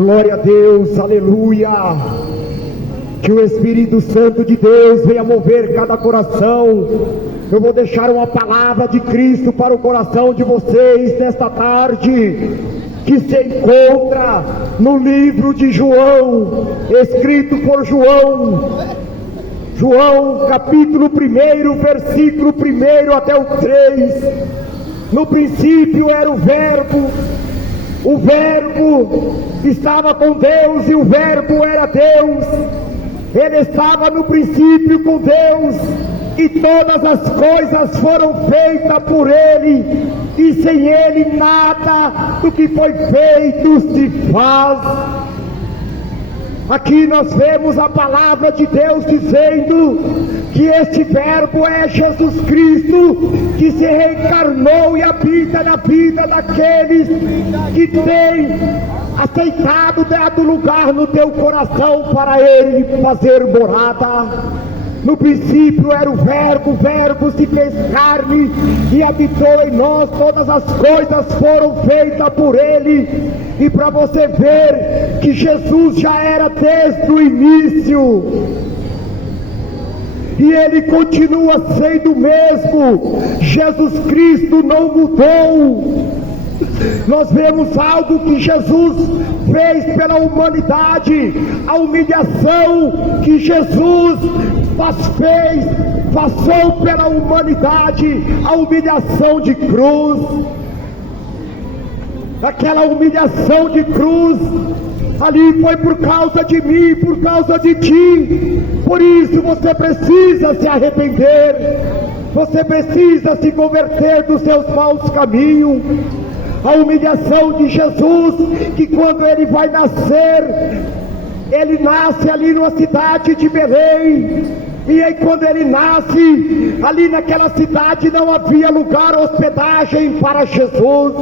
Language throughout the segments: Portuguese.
Glória a Deus, aleluia. Que o Espírito Santo de Deus venha mover cada coração. Eu vou deixar uma palavra de Cristo para o coração de vocês nesta tarde, que se encontra no livro de João, escrito por João. João capítulo 1, versículo 1 até o 3. No princípio era o Verbo estava com Deus e o Verbo era Deus. Ele estava no princípio com Deus, e todas as coisas foram feitas por Ele, e sem Ele nada do que foi feito se faz. Aqui nós vemos a palavra de Deus dizendo que este Verbo é Jesus Cristo, que se reencarnou e habita na vida daqueles que têm aceitado, dado lugar no teu coração para Ele fazer morada. No princípio era o Verbo se fez carne e habitou em nós. Todas as coisas foram feitas por Ele. E para você ver que Jesus já era desde o início, e Ele continua sendo o mesmo. Jesus Cristo não mudou. Nós vemos algo que Jesus fez pela humanidade, a humilhação que Jesus passou pela humanidade, a humilhação de cruz. Aquela humilhação de cruz ali foi por causa de mim, por causa de ti. Por isso você precisa se arrepender, você precisa se converter dos seus maus caminhos. A humilhação de Jesus, que quando Ele vai nascer, Ele nasce ali numa cidade de Belém. E aí quando Ele nasce, ali naquela cidade não havia lugar, hospedagem para Jesus.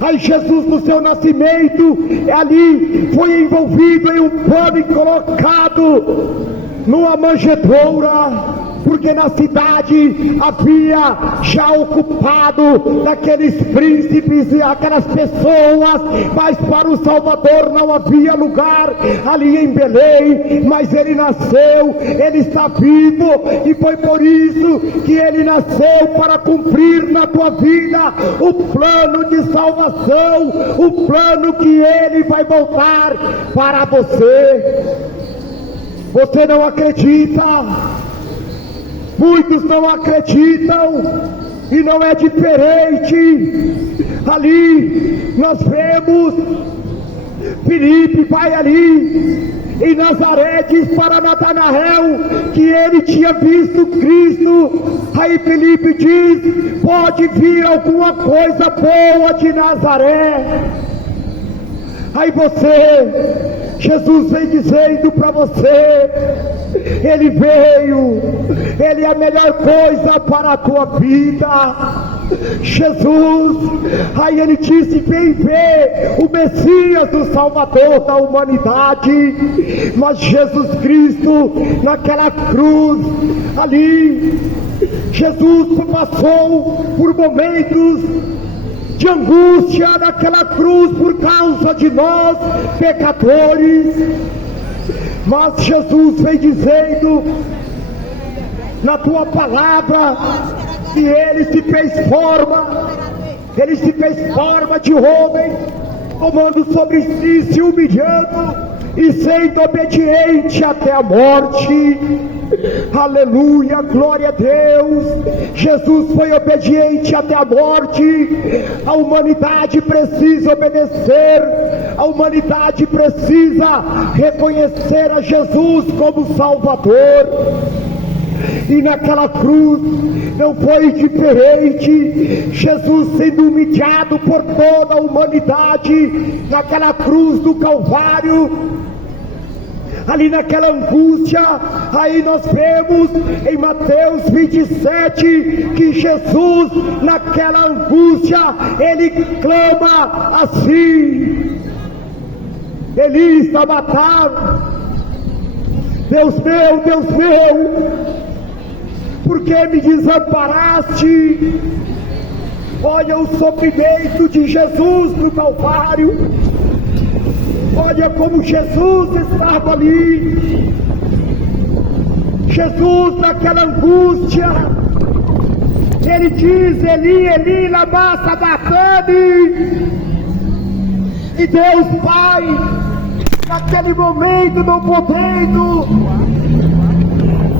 Aí Jesus, no seu nascimento, ali foi envolvido em um pano e colocado numa manjedoura, porque na cidade havia já ocupado daqueles príncipes e aquelas pessoas, mas para o Salvador não havia lugar ali em Belém. Mas Ele nasceu, Ele está vivo, e foi por isso que Ele nasceu, para cumprir na tua vida o plano de salvação, o plano que Ele vai voltar para você. Você não acredita? Muitos não acreditam, e não é diferente. Ali nós vemos Filipe vai ali em Nazaré, diz para Natanael que ele tinha visto Cristo. Aí Filipe diz: pode vir alguma coisa boa de Nazaré. Aí Jesus vem dizendo para você: Ele veio, Ele é a melhor coisa para a tua vida. Jesus, aí Ele disse: vem ver o Messias, o Salvador da humanidade. Mas Jesus Cristo, naquela cruz ali, Jesus passou por momentos de angústia naquela cruz por causa de nós pecadores. Mas Jesus vem dizendo na tua palavra que Ele se fez forma de homem, tomando sobre si, se humilhando e sendo obediente até a morte. Aleluia, glória a Deus. Jesus foi obediente até a morte. A humanidade precisa obedecer, a humanidade precisa reconhecer a Jesus como Salvador. E naquela cruz não foi diferente. Jesus sendo humilhado por toda a humanidade, naquela cruz do Calvário, ali naquela angústia. Aí nós vemos em Mateus 27 que Jesus, naquela angústia, Ele clama assim: Eli sabachthani, Deus meu, por que me desamparaste? Olha o sofrimento de Jesus no Calvário. Olha como Jesus estava ali. Jesus naquela angústia, ele diz: Eli, Eli, lama sabachthani. E Deus Pai, naquele momento não podendo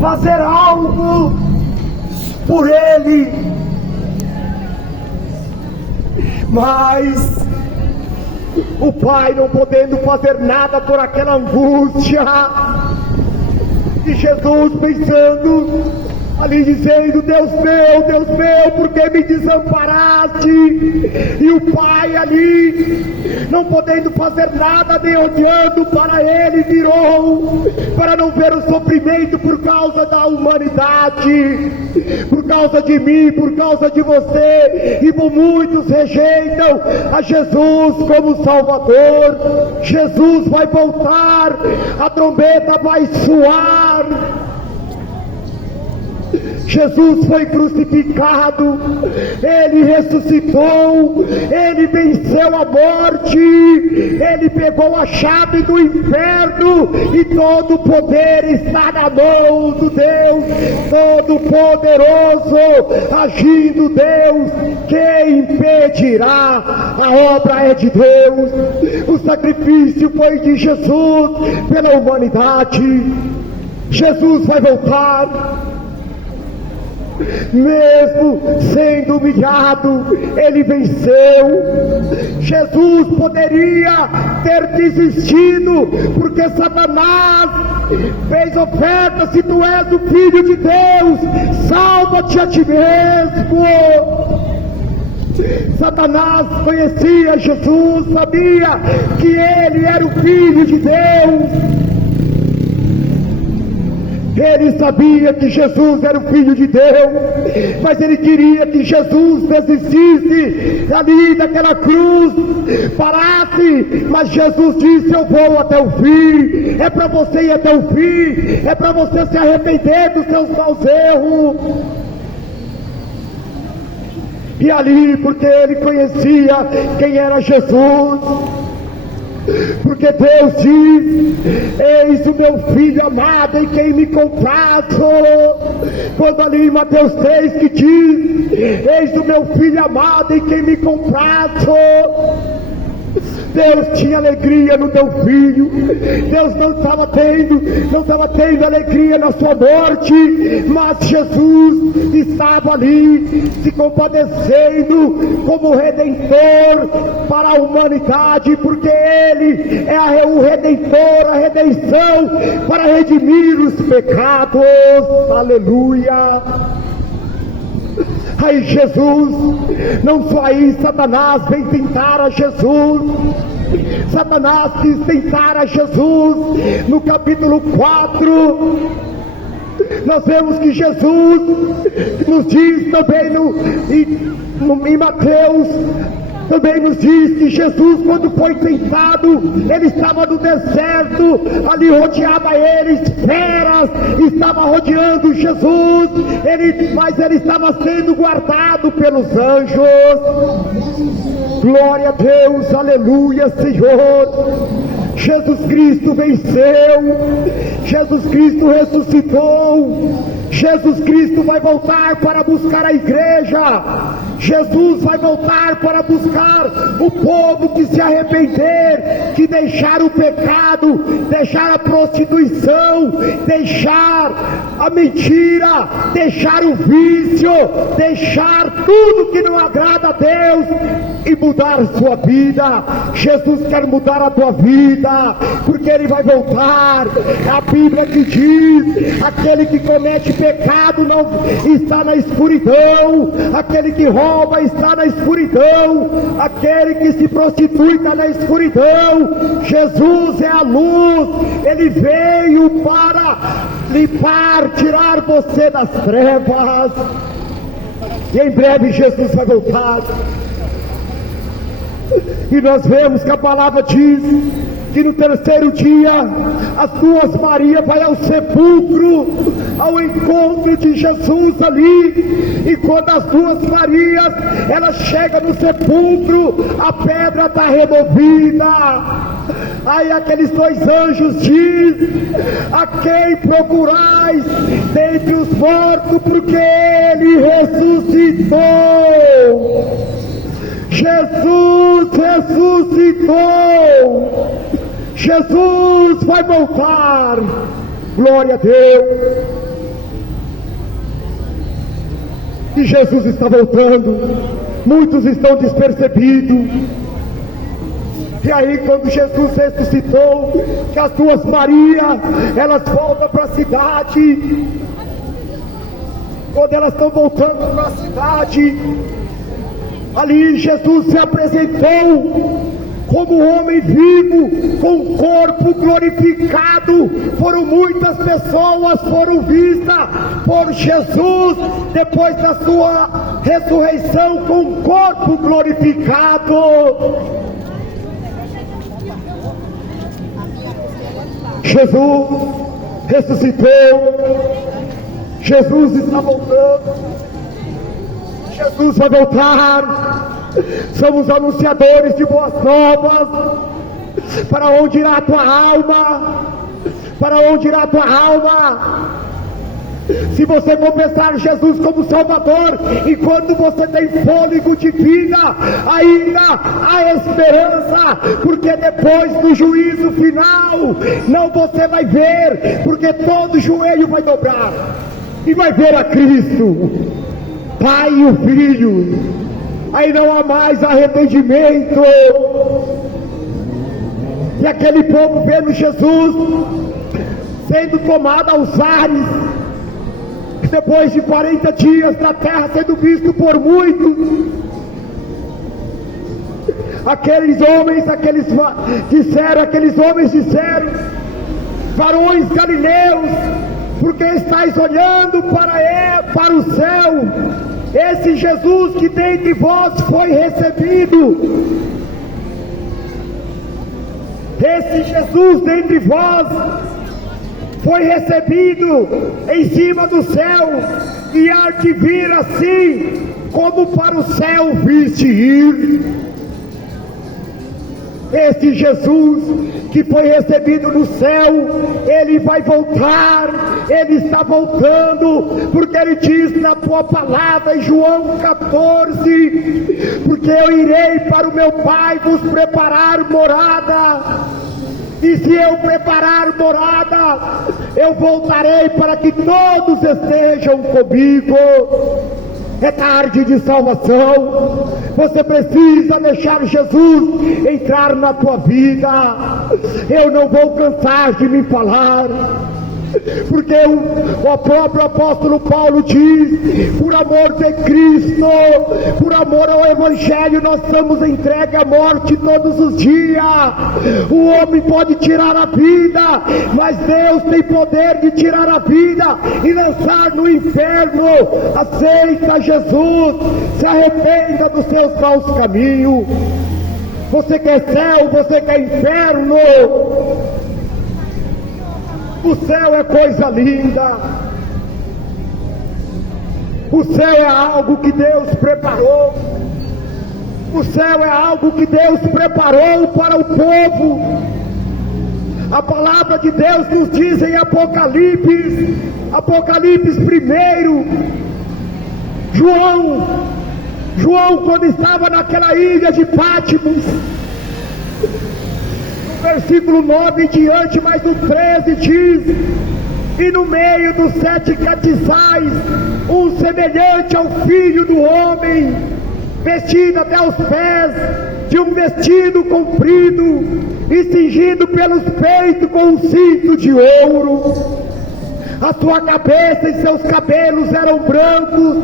fazer algo por ele, mas o Pai não podendo fazer nada por aquela angústia, e Jesus pensando ali, dizendo: Deus meu, por que me desamparaste? E o Pai ali, não podendo fazer nada, nem olhando para ele, virou para não ver o sofrimento por causa da humanidade, por causa de mim, por causa de você. E por muitos rejeitam a Jesus como Salvador. Jesus vai voltar, a trombeta vai soar. Jesus foi crucificado, ele ressuscitou, ele venceu a morte, ele pegou a chave do inferno, e todo o poder está na mão do Deus Todo-Poderoso. Agindo Deus, quem impedirá? A obra é de Deus, o sacrifício foi de Jesus pela humanidade. Jesus vai voltar. Mesmo sendo humilhado, ele venceu. Jesus poderia ter desistido, porque Satanás fez oferta: se tu és o Filho de Deus, salva-te a ti mesmo. Satanás conhecia Jesus, sabia que ele era o Filho de Deus. Ele sabia que Jesus era o Filho de Deus, mas ele queria que Jesus desistisse ali daquela cruz, parasse. Mas Jesus disse: eu vou até o fim. É para você ir até o fim, é para você se arrepender dos seus maus erros. E ali, porque ele conhecia quem era Jesus, porque Deus diz: eis o meu Filho amado em quem me comprazo. Quando ali em Mateus 3 que diz: eis o meu Filho amado em quem me comprazo. Deus tinha alegria no teu filho. Deus não estava tendo alegria na sua morte, mas Jesus estava ali se compadecendo como Redentor para a humanidade, porque Ele é o Redentor, a redenção para redimir os pecados. Aleluia! Aí Jesus, não só aí, Satanás vem tentar a Jesus. Satanás quis tentar a Jesus. No capítulo 4, nós vemos que Jesus nos diz também em Mateus, também nos diz que Jesus, quando foi tentado, ele estava no deserto, ali rodeava ele feras, estava rodeando Jesus, mas ele estava sendo guardado pelos anjos. Glória a Deus, aleluia, Senhor. Jesus Cristo venceu, Jesus Cristo ressuscitou, Jesus Cristo vai voltar para buscar a igreja. Jesus vai voltar para buscar o povo que se arrepender, que deixar o pecado, deixar a prostituição, deixar a mentira, deixar o vício, deixar tudo que não agrada a Deus e mudar a sua vida. Jesus quer mudar a tua vida, porque Ele vai voltar. É a Bíblia que diz: aquele que comete pecado não está na escuridão, aquele que rouba está na escuridão, aquele que se prostitui está na escuridão. Jesus é a luz, Ele veio para limpar, tirar você das trevas, e em breve Jesus vai voltar. E nós vemos que a palavra diz que no terceiro dia as duas Marias vai ao sepulcro, ao encontro de Jesus ali. E quando as duas Marias elas chegam no sepulcro, a pedra está removida. Aí aqueles dois anjos diz: a quem procurais dentre os mortos, porque ele ressuscitou. Jesus ressuscitou. Jesus vai voltar. Glória a Deus. E Jesus está voltando. Muitos estão despercebidos. E aí quando Jesus ressuscitou, que as duas Marias, elas voltam para a cidade. Quando elas estão voltando para a cidade, ali Jesus se apresentou como homem vivo, com corpo glorificado. Foram muitas pessoas foram vistas por Jesus depois da sua ressurreição com corpo glorificado. Jesus ressuscitou. Jesus está voltando. Jesus vai voltar. Somos anunciadores de boas novas. Para onde irá a tua alma? Para onde irá a tua alma? Se você confessar Jesus como Salvador, enquanto você tem fôlego de vida, ainda há esperança, porque depois do juízo final, não você vai ver, porque todo joelho vai dobrar, e vai ver a Cristo, Pai e o Filho. Aí não há mais arrependimento, e aquele povo vendo Jesus sendo tomado aos ares, depois de 40 dias na terra sendo visto por muitos, aqueles homens disseram, varões galileus, porque estáis olhando para o céu, esse Jesus que dentre vós foi recebido, esse Jesus dentre vós foi recebido em cima do céu, e há de vir assim, como para o céu viste ir. Esse Jesus que foi recebido no céu, ele vai voltar, ele está voltando, porque ele diz na tua palavra em João 14, porque eu irei para o meu Pai vos preparar morada. E se eu preparar morada, eu voltarei para que todos estejam comigo. É tarde de salvação. Você precisa deixar Jesus entrar na tua vida. Eu não vou cansar de me falar, porque o próprio apóstolo Paulo diz: por amor de Cristo, por amor ao Evangelho, nós somos entregues à morte todos os dias. O homem pode tirar a vida, mas Deus tem poder de tirar a vida e lançar no inferno. Aceita Jesus, se arrependa dos seus maus caminhos. Você quer céu, você quer inferno? O céu é coisa linda. O céu é algo que Deus preparou. O céu é algo que Deus preparou para o povo. A palavra de Deus nos diz em Apocalipse 1, João quando estava naquela ilha de Patmos, versículo 9 em diante, mas no 13 diz: e no meio dos 7 catiçais, um semelhante ao Filho do Homem, vestido até os pés de um vestido comprido, e cingido pelos peitos com um cinto de ouro. A sua cabeça e seus cabelos eram brancos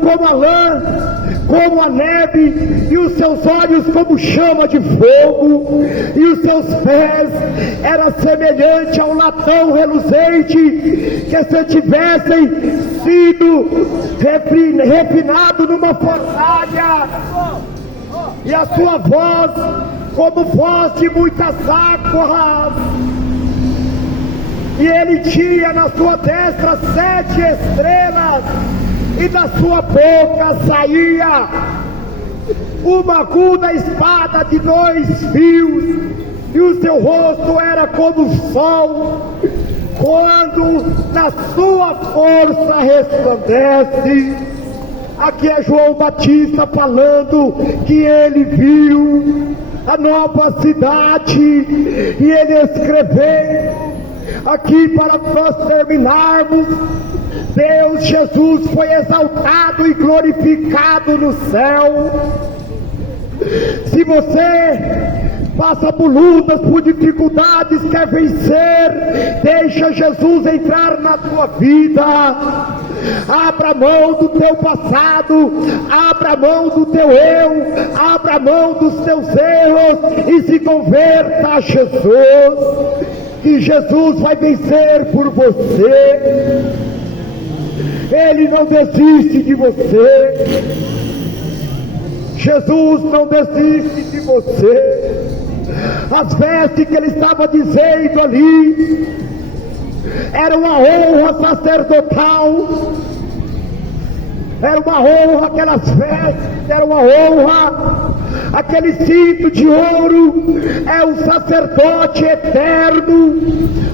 como a lã, como a neve, e os seus olhos como chama de fogo, e os seus pés eram semelhante ao latão reluzente, que se tivessem sido refinado numa fornalha, e a sua voz como voz de muitas águas. E ele tinha na sua destra 7 estrelas, e da sua boca saía uma aguda espada de 2 fios, e o seu rosto era como o sol, quando na sua força resplandece. Aqui é João Batista falando que ele viu a nova cidade, e ele escreveu aqui para nós terminarmos. Deus, Jesus foi exaltado e glorificado no céu. Se você passa por lutas, por dificuldades, quer vencer, deixa Jesus entrar na tua vida. Abra mão do teu passado, abra mão do teu eu, abra mão dos teus erros e se converta a Jesus, que Jesus vai vencer por você. Ele não desiste de você. Jesus não desiste de você. As vestes que ele estava dizendo ali era uma honra sacerdotal, era uma honra, aquelas vestes, era uma honra. Aquele cinto de ouro é o sacerdote eterno.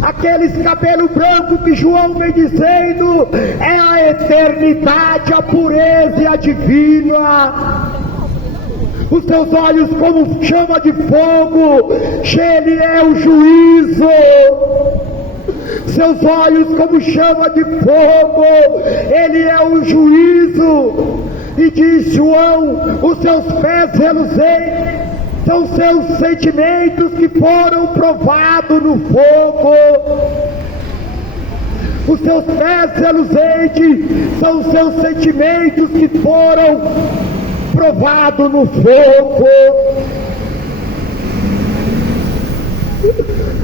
Aqueles cabelos brancos que João vem dizendo é a eternidade, a pureza e a divina. Os seus olhos como chama de fogo, ele é o juízo. Seus olhos como chama de fogo, ele é o juízo. E diz João, os seus pés reluzentes são seus sentimentos que foram provados no fogo. Os seus pés reluzentes são seus sentimentos que foram provados no fogo.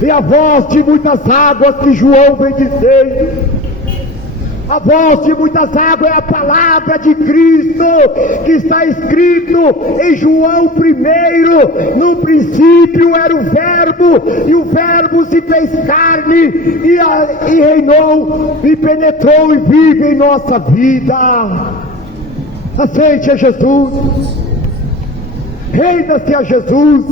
E a voz de muitas águas que João vem dizendo, a voz de muitas águas é a palavra de Cristo, que está escrito em João 1, no princípio era o verbo, e o verbo se fez carne, e reinou, e penetrou e vive em nossa vida. Aceite a Jesus, renda-se a Jesus.